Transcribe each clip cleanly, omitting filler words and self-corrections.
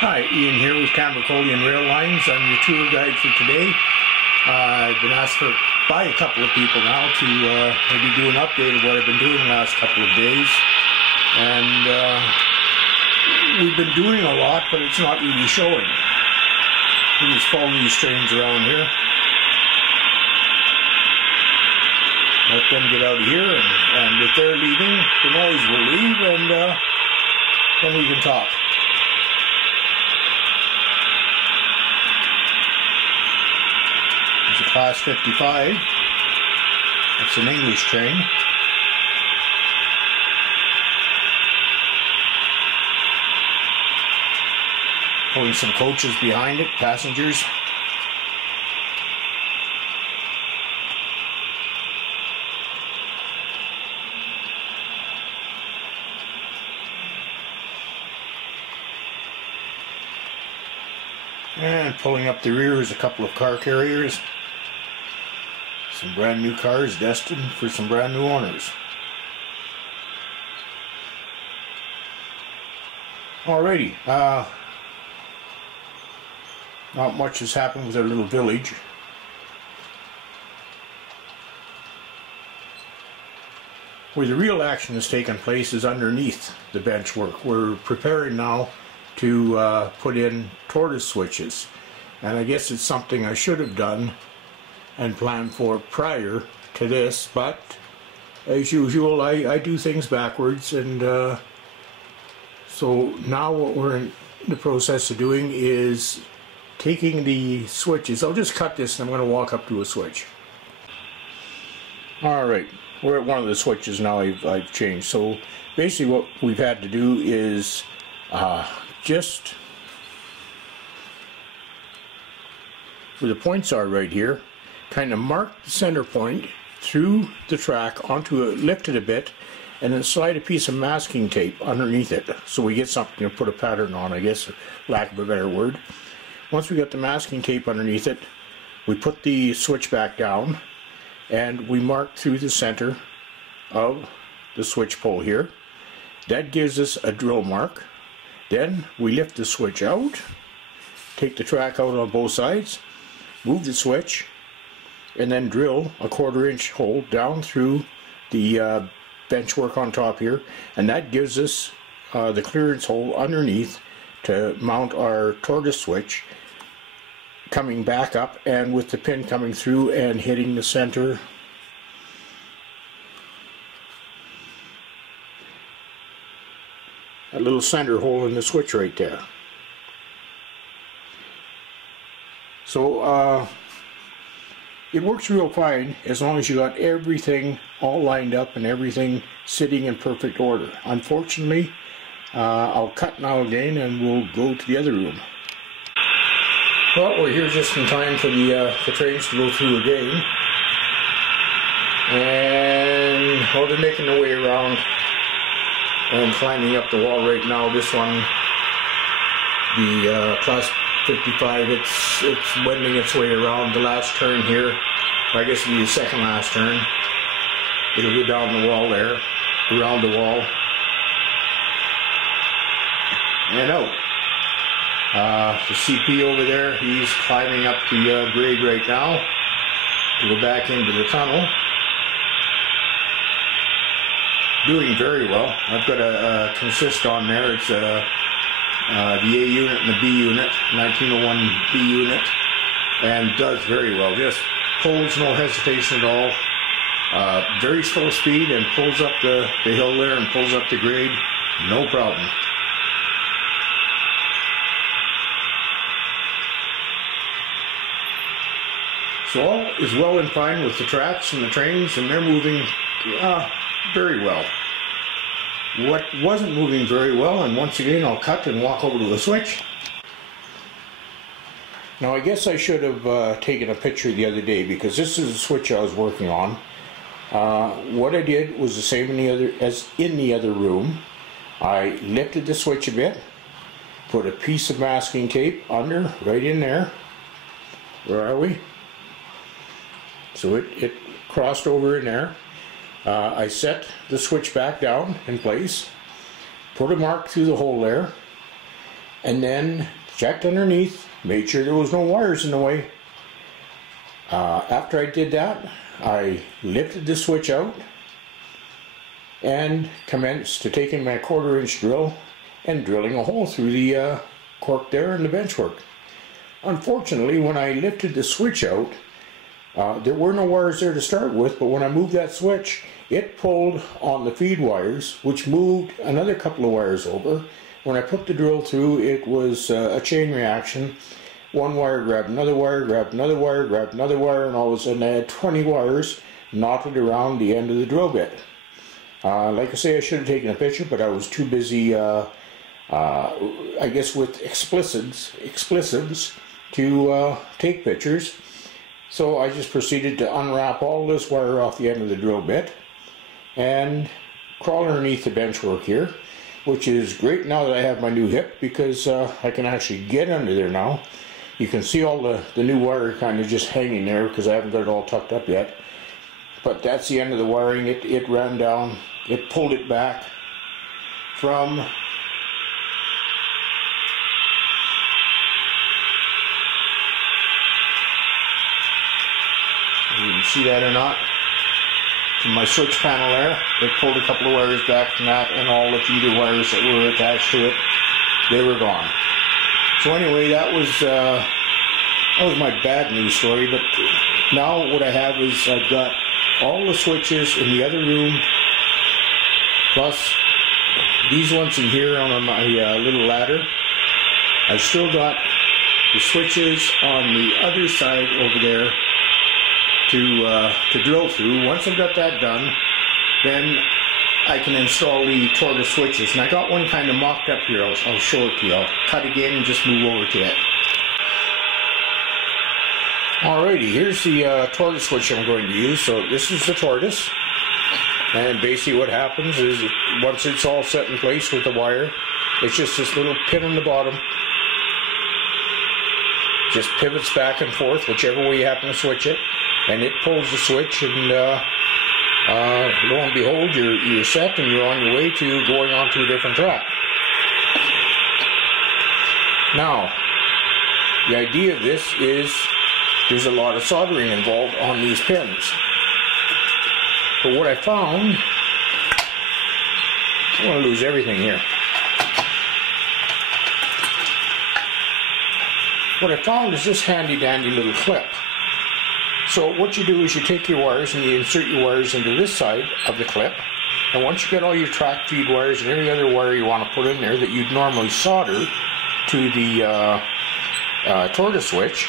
Hi, Ian here with Cambracolian Rail Lines. I'm your tour guide for today. I've been asked by a couple of people now to maybe do an update of what I've been doing the last couple of days. And we've been doing a lot, but it's not really showing. We just follow these trains around here. Let them get out of here, and if they're leaving, the noise will leave, and then we can talk. It's a Class 55. It's an English train. Pulling some coaches behind it, passengers. And pulling up the rear is a couple of car carriers. Some brand new cars destined for some brand new owners. Alrighty, not much has happened with our little village. Where the real action has taken place is underneath the bench work. We're preparing now to put in tortoise switches, and I guess it's something I should have done and planned for prior to this, but as usual I do things backwards, and so now what we're in the process of doing is taking the switches. I'll just cut this and I'm going to walk up to a switch. Alright, we're at one of the switches now I've changed. So basically what we've had to do is just where the points are right here, kind of mark the center point through the track onto it, lift it a bit, and then slide a piece of masking tape underneath it so we get something to put a pattern on, I guess, for lack of a better word. Once we got the masking tape underneath it, we put the switch back down and we mark through the center of the switch pole here. That gives us a drill mark. Then we lift the switch out, take the track out on both sides, move the switch, and then drill a 1/4-inch hole down through the bench work on top here, and that gives us the clearance hole underneath to mount our tortoise switch, coming back up and with the pin coming through and hitting the center. A little center hole in the switch right there. So it works real fine as long as you got everything all lined up and everything sitting in perfect order. Unfortunately, I'll cut now again and we'll go to the other room. Well, we're here just in time for the trains to go through again. And well, they're making their way around and climbing up the wall right now. This one, the Class 55, it's wending its way around the last turn here. I guess it'll be the second last turn. It'll go down the wall there, around the wall, and out. The CP over there, he's climbing up the grade right now to go back into the tunnel. Doing very well. I've got a consist on there. It's the A unit and the B unit, 1901 B unit, and does very well. Just pulls, no hesitation at all. Very slow speed, and pulls up the hill there and pulls up the grade, no problem. So all is well and fine with the tracks and the trains, and they're moving very well. What wasn't moving very well, and once again I'll cut and walk over to the switch. Now I guess I should have taken a picture the other day, because this is the switch I was working on. What I did was the same as in the other room. I lifted the switch a bit, put a piece of masking tape under, right in there. Where are we? So it crossed over in there. I set the switch back down in place, put a mark through the hole there, and then checked underneath, made sure there was no wires in the way. After I did that, I lifted the switch out and commenced to taking my 1/4-inch drill and drilling a hole through the cork there in the benchwork. Unfortunately, when I lifted the switch out, there were no wires there to start with, but when I moved that switch, it pulled on the feed wires, which moved another couple of wires over. When I put the drill through, it was a chain reaction. One wire grabbed another wire, grabbed another wire, grabbed another wire, and all of a sudden I had 20 wires knotted around the end of the drill bit. Like I say, I should have taken a picture, but I was too busy, I guess, with expletives to take pictures. So I just proceeded to unwrap all this wire off the end of the drill bit and crawl underneath the benchwork here, which is great now that I have my new hip, because I can actually get under there now. You can see all the new wire kind of just hanging there because I haven't got it all tucked up yet. But that's the end of the wiring. It ran down, it pulled it back from you can see that or not, from my switch panel there. It pulled a couple of wires back from that, and all the feeder wires that were attached to it, they were gone. So anyway, that was my bad news story. But now what I have is I've got all the switches in the other room, plus these ones in here on my little ladder. I've still got the switches on the other side over there to drill through. Once I've got that done, then I can install the tortoise switches. And I got one kind of mocked up here. I'll show it to you. I'll cut again and just move over to it. Alrighty, here's the tortoise switch I'm going to use. So this is the tortoise. And basically what happens is, once it's all set in place with the wire, it's just this little pin on the bottom. Just pivots back and forth, whichever way you happen to switch it. And it pulls the switch, and lo and behold, you're set and you're on your way to going on to a different track. Now, the idea of this is there's a lot of soldering involved on these pins. But what I found, I don't want to lose everything here. What I found is this handy dandy little clip. So what you do is you take your wires and you insert your wires into this side of the clip, and once you get all your track feed wires and any other wire you want to put in there that you'd normally solder to the tortoise switch,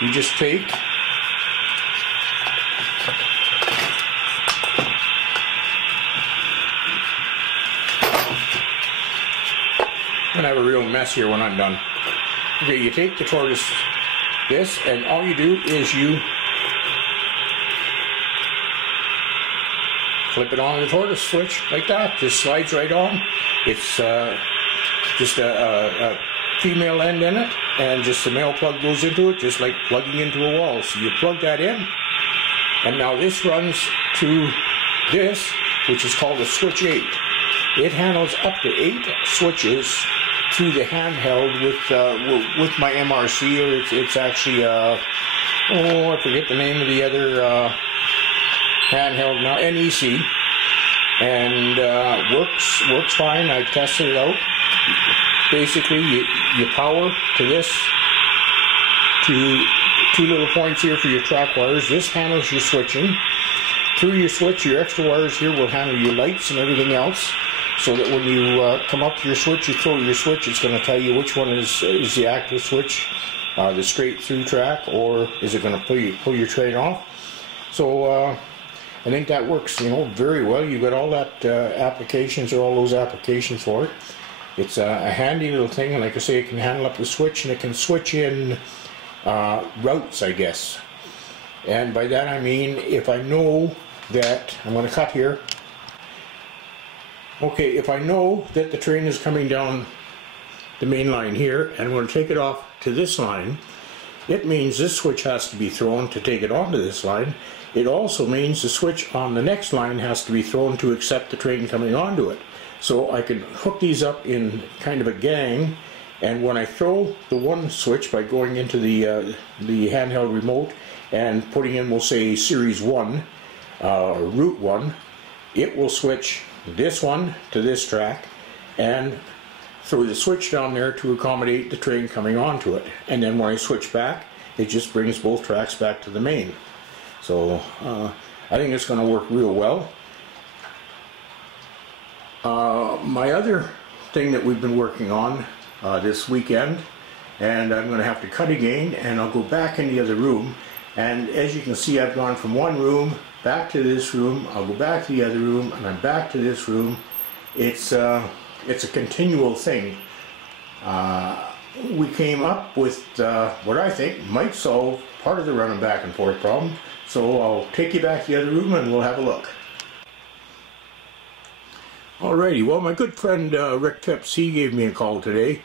you just take I'm gonna have a real mess here when I'm done. Okay, you take the tortoise this, and all you do is you flip it on the tortoise switch like that. Just slides right on. It's just a female end in it, and just the male plug goes into it, just like plugging into a wall. So you plug that in, and now this runs to this, which is called a switch 8. It handles up to 8 switches through the handheld with my MRC, or it's actually I forget the name of the other handheld now, NEC, and works fine. I've tested it out. Basically, you power to this, to 2 little points here for your track wires. This handles your switching. Through your switch, your extra wires here will handle your lights and everything else, so that when you come up to your switch, you throw your switch, it's going to tell you which one is the active switch, the straight through track, or is it going to pull your train off. So I think that works, very well. You've got all that applications, or all those applications for it. It's a handy little thing, and like I say, it can handle up the switch, and it can switch in routes, I guess. And by that I mean, if I know that, I'm going to cut here. Okay, if I know that the train is coming down the main line here, and I'm going to take it off to this line, it means this switch has to be thrown to take it onto this line. It also means the switch on the next line has to be thrown to accept the train coming onto it. So I can hook these up in kind of a gang, and when I throw the one switch by going into the handheld remote and putting in, we'll say, Series 1, Route 1, it will switch this one to this track and throw the switch down there to accommodate the train coming onto it. And then when I switch back, it just brings both tracks back to the main. So I think it's going to work real well. My other thing that we've been working on this weekend, and I'm going to have to cut again, and I'll go back in the other room, and as you can see, I've gone from one room back to this room, I'll go back to the other room, and I'm back to this room. It's a continual thing. We came up with what I think might solve part of the running back and forth problem, so I'll take you back to the other room and we'll have a look. Alrighty, well, my good friend Rick Tips, he gave me a call today.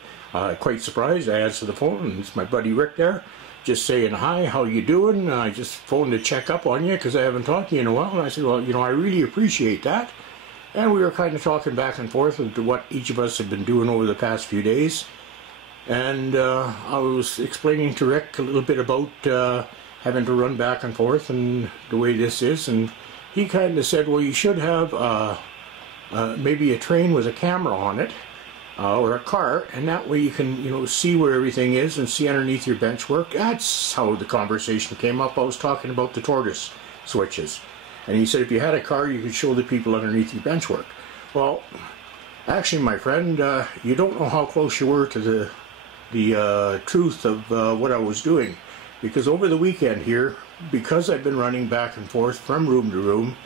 Quite surprised. I answered the phone and it's my buddy Rick there, just saying hi, how you doing? I just phoned to check up on you because I haven't talked to you in a while. And I said, well, you know, I really appreciate that. And we were kind of talking back and forth as to what each of us had been doing over the past few days. And I was explaining to Rick a little bit about having to run back and forth and the way this is. And he kind of said, well, you should have maybe a train with a camera on it, or a car, and that way you can, you know, see where everything is and see underneath your bench work. That's how the conversation came up. I was talking about the tortoise switches, and he said if you had a car you could show the people underneath your bench work. Well, actually, my friend, you don't know how close you were to the truth of what I was doing, because over the weekend here, because I've been running back and forth from room to room,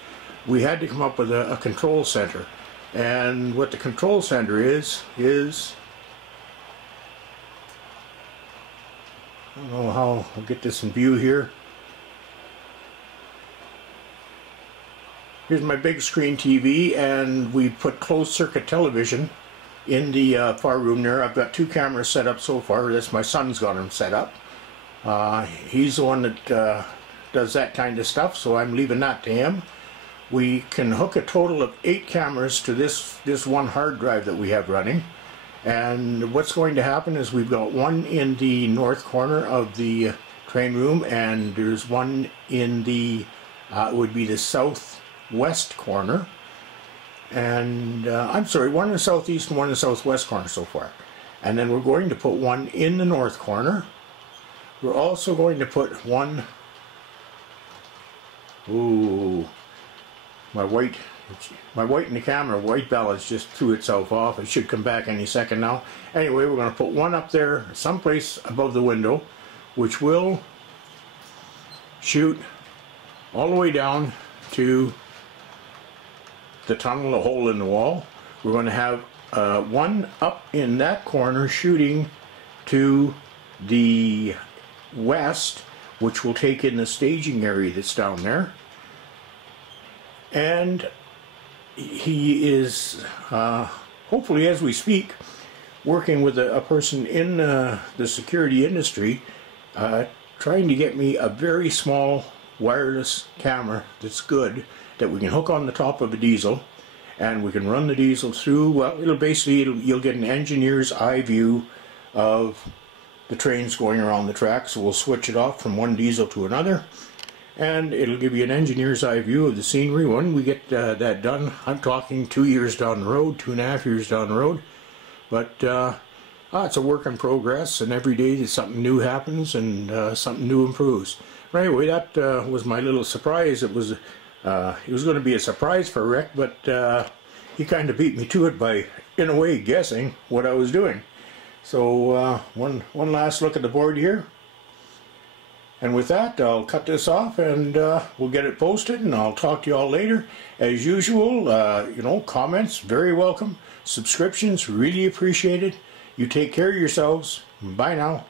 we had to come up with a control center. And what the control center is I don't know how I'll get this in view here. Here's my big screen TV, and we put closed circuit television in the far room there. I've got 2 cameras set up so far. That's my son's got them set up. He's the one that does that kind of stuff, so I'm leaving that to him. We can hook a total of 8 cameras to this one hard drive that we have running. And what's going to happen is we've got one in the north corner of the train room, and there's one in the, it would be the southwest corner. And I'm sorry, one in the southeast and one in the southwest corner so far. And then we're going to put one in the north corner. We're also going to put one, ooh, my white in the camera, white balance just threw itself off. It should come back any second now. Anyway, we're going to put one up there someplace above the window, which will shoot all the way down to the tunnel, the hole in the wall. We're going to have one up in that corner shooting to the west, which will take in the staging area that's down there. And he is, hopefully as we speak, working with a person in the security industry, trying to get me a very small wireless camera that's good, that we can hook on the top of a diesel, and we can run the diesel through. Well, you'll get an engineer's eye view of the trains going around the track. So we'll switch it off from one diesel to another, and it'll give you an engineer's eye view of the scenery. When we get that done, I'm talking 2 years down the road, 2.5 years down the road. But it's a work in progress, and every day something new happens and something new improves. But anyway, that was my little surprise. It was going to be a surprise for Rick, but he kind of beat me to it by, in a way, guessing what I was doing. So one last look at the board here. And with that, I'll cut this off, and we'll get it posted, and I'll talk to you all later. As usual, you know, comments, very welcome. Subscriptions, really appreciated. You take care of yourselves. Bye now.